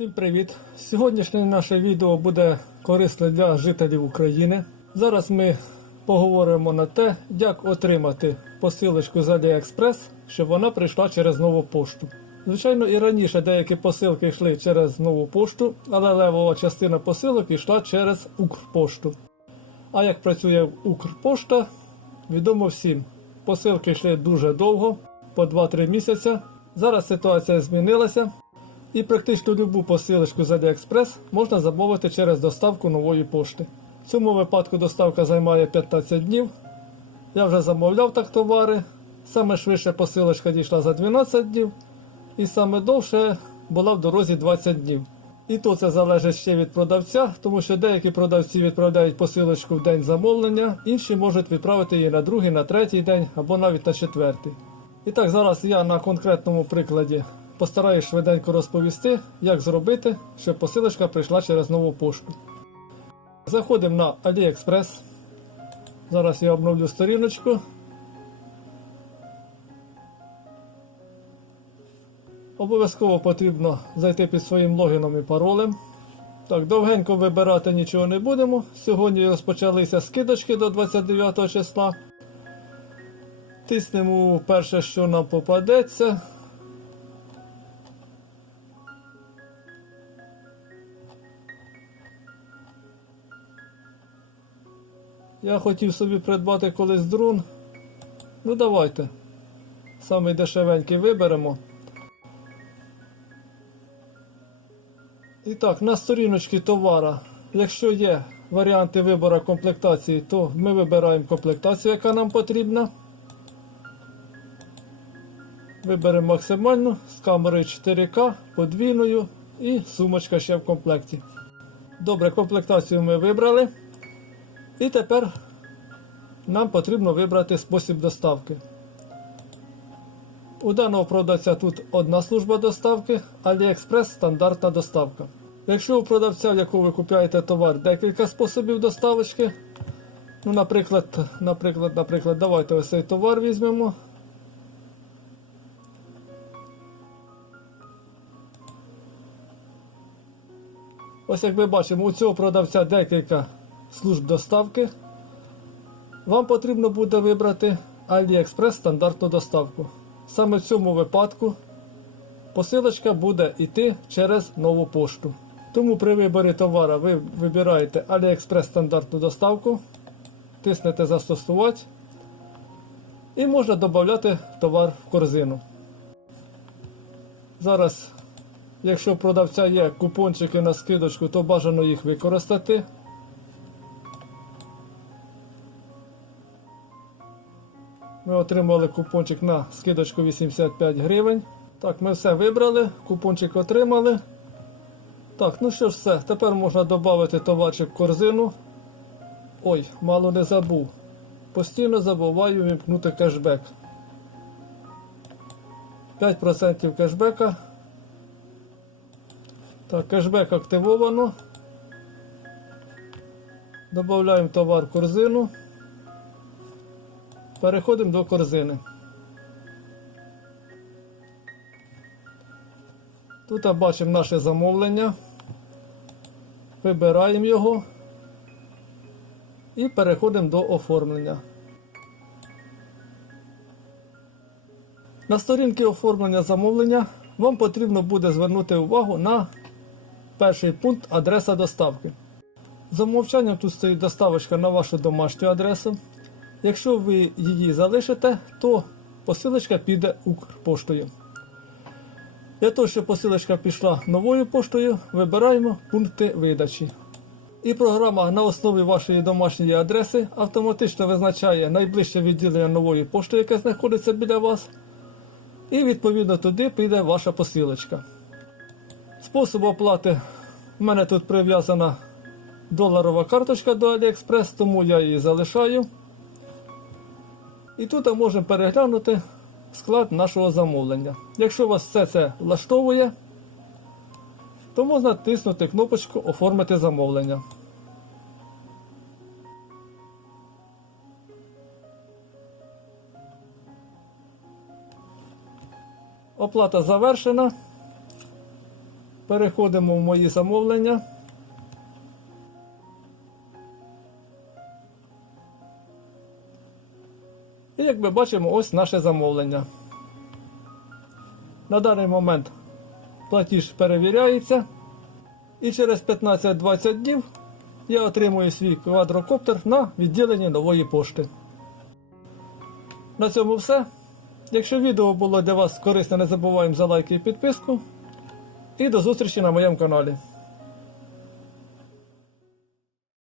Всім привіт! Сьогоднішнє наше відео буде корисне для жителів України. Зараз ми поговоримо на те, як отримати посилочку з AliExpress, щоб вона прийшла через нову пошту. Звичайно, і раніше деякі посилки йшли через нову пошту, але левова частина посилок йшла через Укрпошту. А як працює Укрпошта, відомо всім. Посилки йшли дуже довго, по 2-3 місяці. Зараз ситуація змінилася. І практично любу посилочку з AliExpress можна замовити через доставку нової пошти. В цьому випадку доставка займає 15 днів. Я вже замовляв так товари. Саме швидше посилочка дійшла за 12 днів, і саме довше була в дорозі 20 днів. І то це залежить ще від продавця, тому що деякі продавці відправляють посилочку в день замовлення, інші можуть відправити її на другий, на третій день або навіть на четвертий. І так, зараз я на конкретному прикладі постараюсь швиденько розповісти, як зробити, щоб посилочка прийшла через нову пошту. Заходимо на AliExpress. Зараз я обновлю сторіночку. Обов'язково потрібно зайти під своїм логіном і паролем. Так, довгенько вибирати нічого не будемо. Сьогодні розпочалися скидочки до 29 числа. Тиснемо перше, що нам попадеться. Я хотів собі придбати колись дрон. Ну давайте. Самий дешевенький виберемо. І так, на сторіночці товара. Якщо є варіанти вибору комплектації, то ми вибираємо комплектацію, яка нам потрібна. Виберемо максимальну з камерою 4К, подвійною і сумочка ще в комплекті. Добре, комплектацію ми вибрали. І тепер нам потрібно вибрати спосіб доставки. У даного продавця тут одна служба доставки, AliExpress стандартна доставка. Якщо у продавця, в якого ви купуєте товар, декілька способів доставочки, ну, наприклад, наприклад, наприклад, давайте ось цей товар візьмемо. Ось як ми бачимо, у цього продавця декілька служб доставки. Вам потрібно буде вибрати AliExpress стандартну доставку. Саме в цьому випадку посилочка буде йти через нову пошту. Тому при виборі товара ви вибираєте AliExpress стандартну доставку, тиснете Застосувати і можна додати товар в корзину. Зараз, якщо у продавця є купончики на скидочку, то бажано їх використати. Ми отримали купончик на скидочку 85 гривень. Так, ми все вибрали, купончик отримали. Так, ну що ж все, тепер можна додати товарчик в корзину. Ой, мало не забув. Постійно забуваю вімкнути кешбек. 5% кешбека. Так, кешбек активовано. Додаємо товар в корзину. Переходимо до корзини. Тут бачимо наше замовлення. Вибираємо його і переходимо до оформлення. На сторінці оформлення замовлення вам потрібно буде звернути увагу на перший пункт адреса доставки. За умовчанням тут стоїть доставочка на вашу домашню адресу. Якщо ви її залишите, то посилочка піде Укрпоштою. Для того, щоб посилочка пішла новою поштою, вибираємо пункти видачі. І програма на основі вашої домашньої адреси автоматично визначає найближче відділення нової пошти, яке знаходиться біля вас. І відповідно туди піде ваша посилочка. Спосіб оплати в мене тут прив'язана доларова карточка до AliExpress, тому я її залишаю. І тут можемо переглянути склад нашого замовлення. Якщо вас все це влаштовує, то можна тиснути кнопочку Оформити замовлення. Оплата завершена. Переходимо в мої замовлення. І як ми бачимо, ось наше замовлення. На даний момент платіж перевіряється. І через 15-20 днів я отримую свій квадрокоптер на відділенні нової пошти. На цьому все. Якщо відео було для вас корисне, не забуваємо за лайки і підписку. І до зустрічі на моєму каналі.